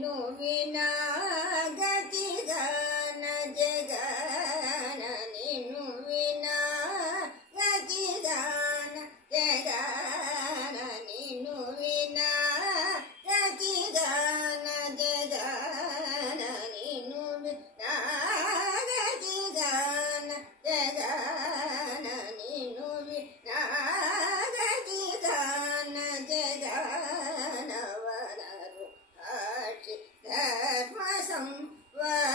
ನೀನು ವಿನಾ ಗತಿಗಾನ ಜಗನ ನೀನು ವಿನಾ ಗತಿಗಾನ ಜಗನ ನೀನು ವಿನಾ ಗತಿಗಾನ ಜಗನ ನೀನು ವಿನಾ ಗತಿಗಾನ ಜಗನ ನೀನು ವಿನಾ ಗತಿಗಾನ ಜಗನವನರು ಸಾಕ್ಷಿ ಧರ್ಮ ಸಂವರ್ತನೆ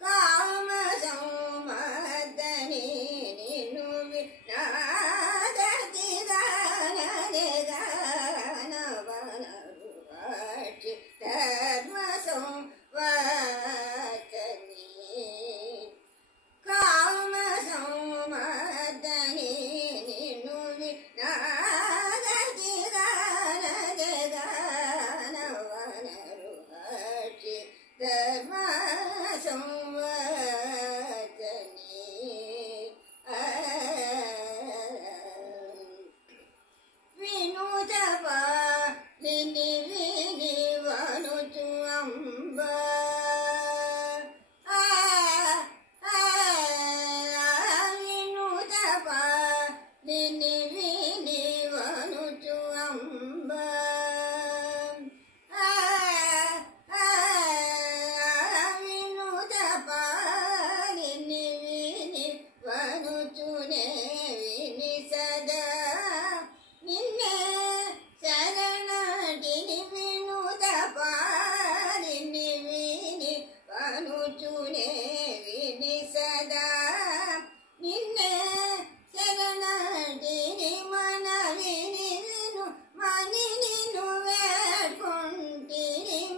ಕಾಮ ಸಂವರ್ಧನೆ ನೀನು ವಿನಾ ಗತಿಗಾನ ಜಗನವನರು ಸಾಕ್ಷಿ ಧರ್ಮ ಸಂವರ್ತನೆ ಕಾಮ ಸಂವರ್ಧನೆ ನೀನು ವಿನಾ ಗತಿಗಾನ ಜಗನವನರು ಸಾಕ್ಷಿ ಧರ್ಮ ಸಂವರ್ಧನೆ ವಿನೂತಪ ವಿನಿ ವಿನಿವನುಚು ಅಂಬ ವಿನೂತಪ ವಿನಿ ವಿನಿವನುಚು ಅಂಬ ವಿನೂತಪ ವಿನಿ ವಿನಿವನುಚುನೆ ವಿನಿಸದ ನಿನ್ನೆ ಶರಣಡಿನಿ ವಿನೂತಪ ನಿನ್ನೆ ವಿನಿವನುಚುನೆ ವಿನಿಸದ ನಿನ್ನೆ ಶರಣಡಿನಿ ಮನವಿನಿನು ಮನಿನಿನು ಬೇಡ್ಕೊಂಟಿನಿ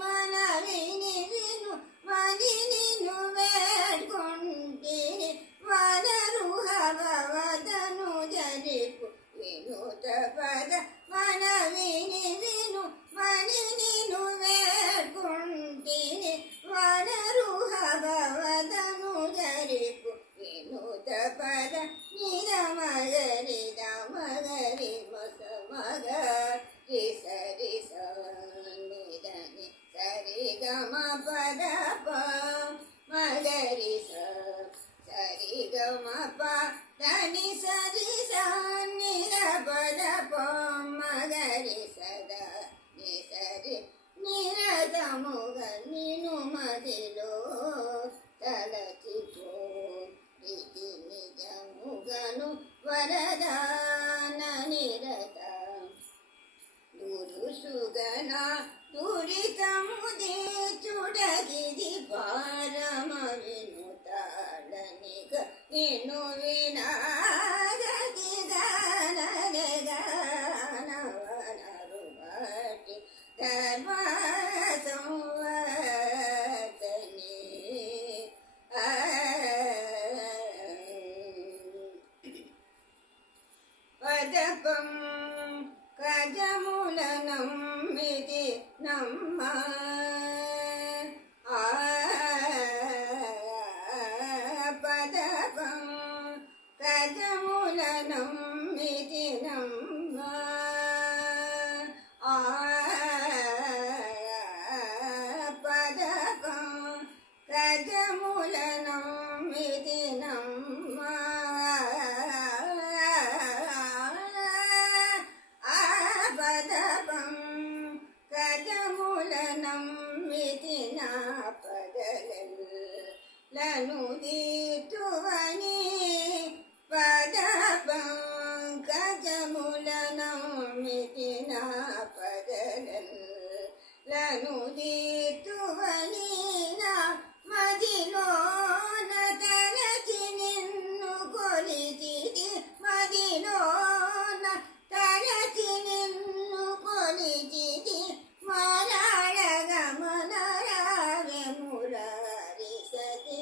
ಮನವಿನಿನು ಮನಿನಿನು ಬೇಡ್ಕೊಂಟಿನಿ ವನರುಹ ಭವದನು ಜರಿಪು ವಿನೂತ ಪದ ಮನವಿನಿನು ಮನಿನಿನು ಬೇಡ್ಕೊಂಟಿನಿ ವನರುಹ ಭವದನು ಜರಿಪು ವಿನೂತ ಪದ ನಿರ ಮಗರಿ ಮಗರಿ ಮಸ ಮಗ ರಿ ಸರಿ ಸ ನಿಧನಿ ಸರಿ ಗಮ ಪದ ಪ ಮಗರಿ ಸ ಸರಿ ಗಮ ಪ ಧನಿ ಸರಿ ಸ ನಿರ ಪದ ಪ ಮಗರಿ ಸದ ನಿ ಸರಿ ನಿರದ ಮುಗ ನೀನು ಮದಿಲೋ ತಲಚಿಪೋ ಪ್ರೀತಿ ನಿಜ ಮುಗನು ವರದಾನ ನಿರತ ದುರು ಸುಗನ ದುರಿತ ಮುದಿ ಚುಡಗಿದಿ ಪಾರಮ ವಿನುತಾಳನಿಗ ನೀನು ವಿನಾ ಗತಿಗಾನ ಜಗನವನರು ಭಟ್ಟಿ ಧರ್ಮ ಸಂವರ್ತನೆ ಪದಪಂ ಕಜಮೂಲನಮ್ಮಿತಿ ನಮ್ಮ ಪದಪಂ ಕಜಮೂಲನಮ್ಮಿತಿ ನಮ್ಮ ಪದಪಂ ಕಜಮೂಲನಮ್ಮಿತಿ ನಮ್ಮ ಪದಪಂ ಕಜಮೂಲನಮ್ಮಿತಿ ನಾ ಪದಲನುದೀತುವನಿ ಪದಪಂ ಕಜಮೂಲನಮ್ಮಿತಿ ನಾ ಪದಲನುದೀತುವನಿ ನಾ ಮದಿಲೋನ ತಲಚಿ ನಿನ್ನು ಕೊಲಿಸಿದೆ ಮದಿಲೋನ ತಲಚಿ ನಿನ್ನು ಕೊಲಿಸಿದೆ ಮರಾಳ ಗಮನರಾವೆ ಮುರಾರಿಸದೆ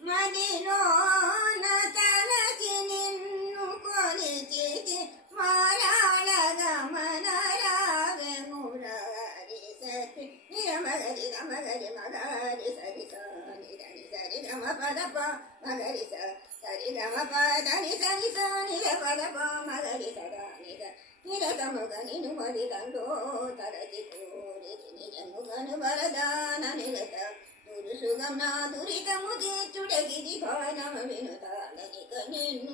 ಮದಿಲೋನ ತಲಚಿ ನಿನ್ನು ಕೊಲಿಸಿದೆ ಮರಾಳ ಗಮನರಾವೆ ಮುರಾರಿಸದೆ ನಿರಮಗರಿ ಗಮಗರಿ ಮಗರಿ ಸರಿ ಸರಿ ಸರಿ ಗಮ ಪದ ಪ ಮಗರಿ ಸ ಸರಿ ಗಮ ಪದ ನಿ ಸರಿ ಸ ನಿರ ಪದ ಪ ಮಗರಿ ಸದ ನಿರ నిరతముగనిను మదిలంలో తరచి కోరితి నిజముగను వరదాన నిరత దురుసుగం నా దురితము తీర్చుడగిది భానమ వినుతాననిక నిన్ను